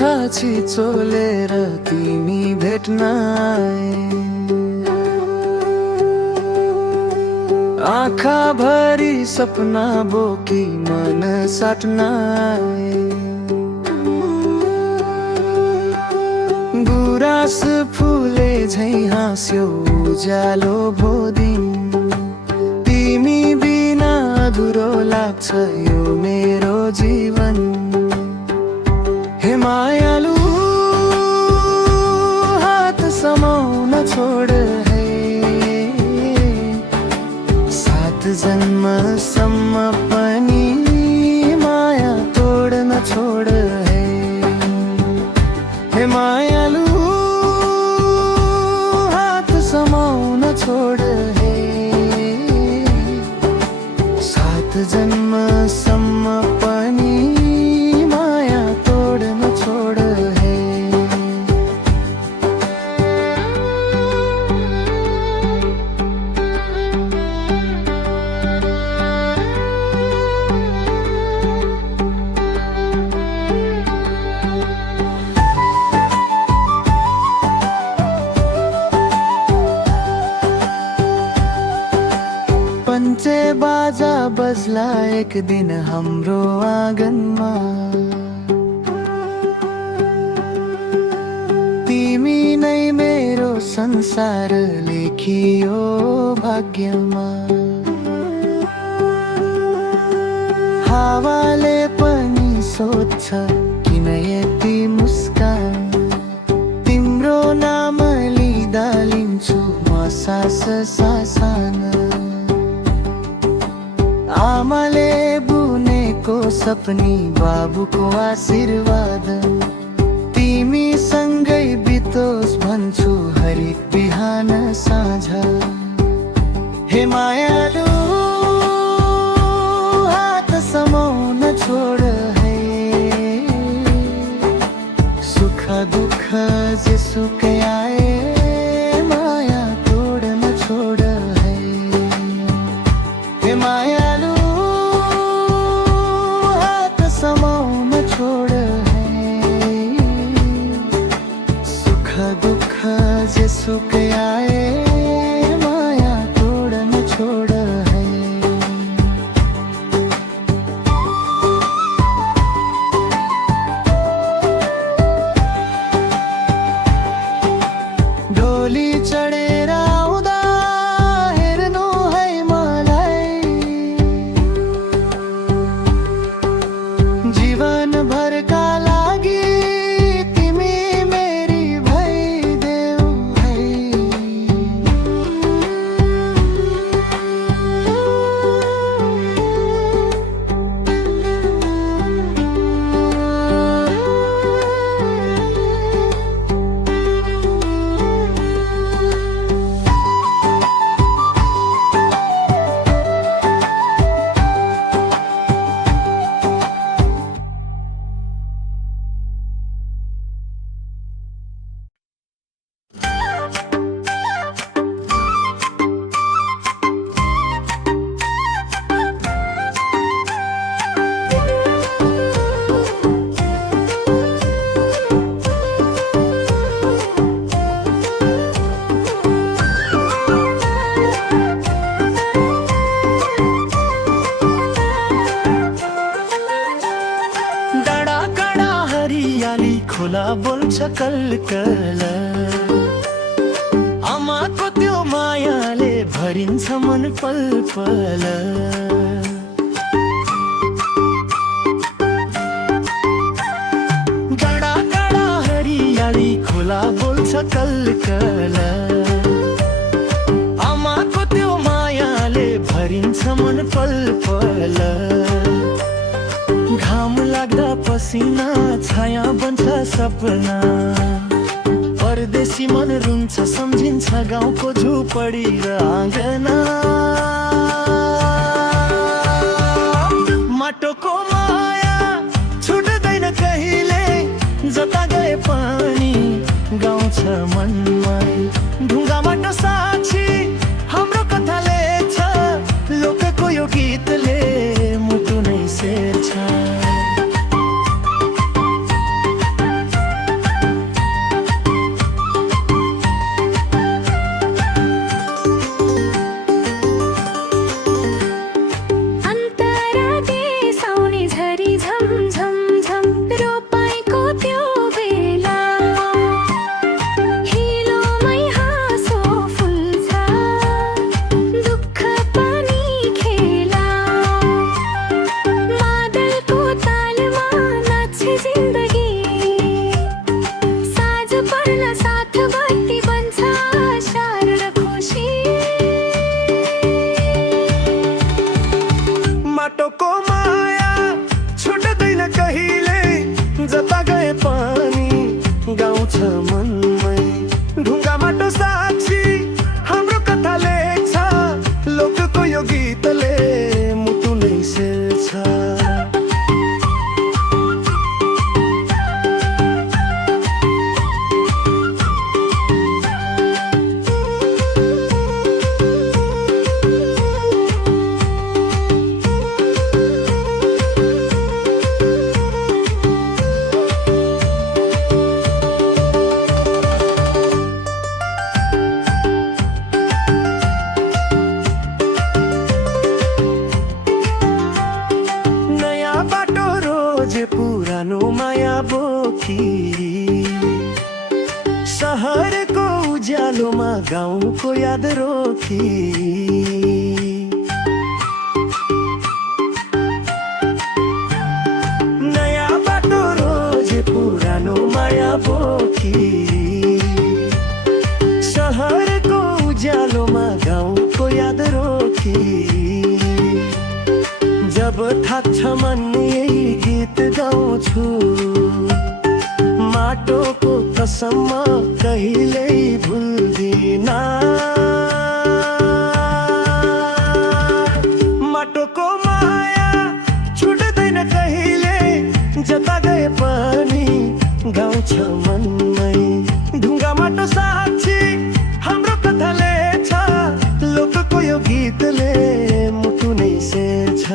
आँखा छिचोलेर तिमी भेट्न आए, आँखा भरी सपना बोकी मन साट्न आए। गुराँस फुले झै हाँस्यो उज्यालो भो दिन, तिमी बिना अधुरो लाग्छ यो मेरो जीवन। हे मायालु हात समाउन छोड है, 7 जन्मसम्म पनि माया तोड्न छोड है। हे मायालु हात समाउन छोड है, 7 जन्मसम्म पनि माया तोड्न छोड है। पञ्चे बाजा बज्ला एक दिन हाम्रो आँगनमा, तिमी नै मेरो संसार लेखियो भाग्यमा। हावाले पनि सोध्छ किन यति मुस्कान, तिम्रो नाम लिँदा लिन्छु म सास सासान। आमाले बुनेको सपनी बाबुको आशीर्वाद, तिमी सँगै बितोस् भन्छु हरेक बिहान साँझ। हे मायालु हात समाउन छोड है, सुख दुःख जेसुकै आए माया तोड्न छोड है। हे मायालु हात समाउन छोड है, सुख दुःख जेसुकै आए माया तोड्न छोड है। डोली चढेर आउँदा हेर्नु है मलाई, जीवन भरका लागि तिमी मेरी भइदेऊ है। खोला बोल्छ कलकल, आमाको त्यो मायाले भरिन्छ मन पलपल। गाडा गाडा हरियाली खोला बोल्छ कलकल, आमाको त्यो मायाले भरिन्छ मन पलपल। घाम लाग्दा पसिना छाया बन्छ सपना, परदेशी मन रुन्छ सम्झिन्छ गाउँको झुपडी र आँगना। माटोको माया छुट्दैन कहिले, जता गए पनि गाउँछ मनमै। ढुङ्गा माटो साक्षी हाम्रो कथाले छ, लोकको यो गीतले मुटु नै सेर्छ। पर्ला साथ बत्ती बन्छ स्याहार र खुसी। माटोको माया छुट्दैन कहिले, जता गए पनि गाउँछ मनमै। ढुङ्गा माटो साक्षी हाम्रो कथा लेख्छ, लोकको यो गीतले मुटु नै सेल्छ। पुरानो माया बोकी शहरको उज्यालोमा गाउँको याद रोकी। नयाँ बाटो रोज पुरानो माया बोकी शहरको उज्यालोमा गाउँको याद रोकी। जब थाक्छ मन यही गीत गाउँछु, माटोको कसम कहिल्यै भुल्दिन। माटोको माया छुट्दैन कहिले, जता गए पनि गाउँछ मनमै। ढुङ्गा माटो साक्षी हाम्रो कथा लेख्छ, लोकको यो गीतले मुटु नै सेल्छ।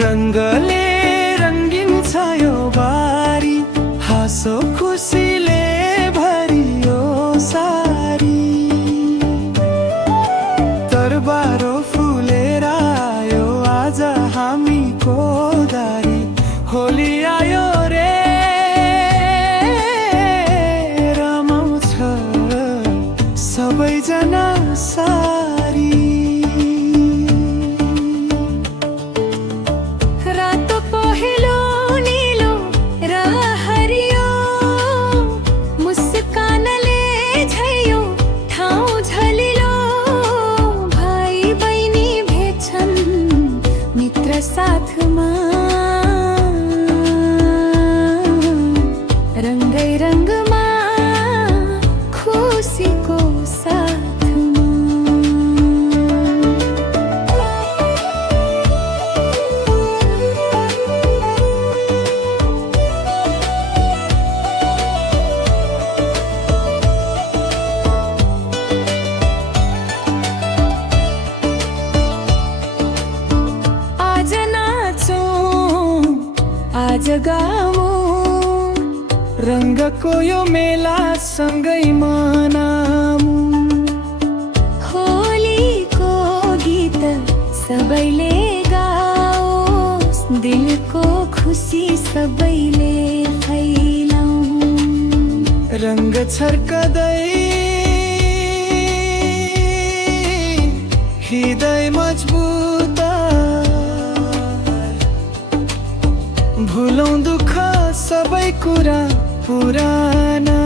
रङ्गले रङ्गिन्छ यो बारी, हाँसो खुसीले भरियो सारी। तरबारो फुलेर आयो आज हामीको दारी, होली आयो रे रमाउँछ सबैजना सारी। साथमा रङ्गै रङ्गमा खुसीको साथमा। आज गाउँ रङ्गको यो मेला सँगै मनाऊ। होलीको गीत सबैले गाओस्, दिलको खुसी सबैले फैलाऊ। रङ्ग छर्कदै हृदय मजबुत, भुलौँ दुःख सबै कुरा पुराना।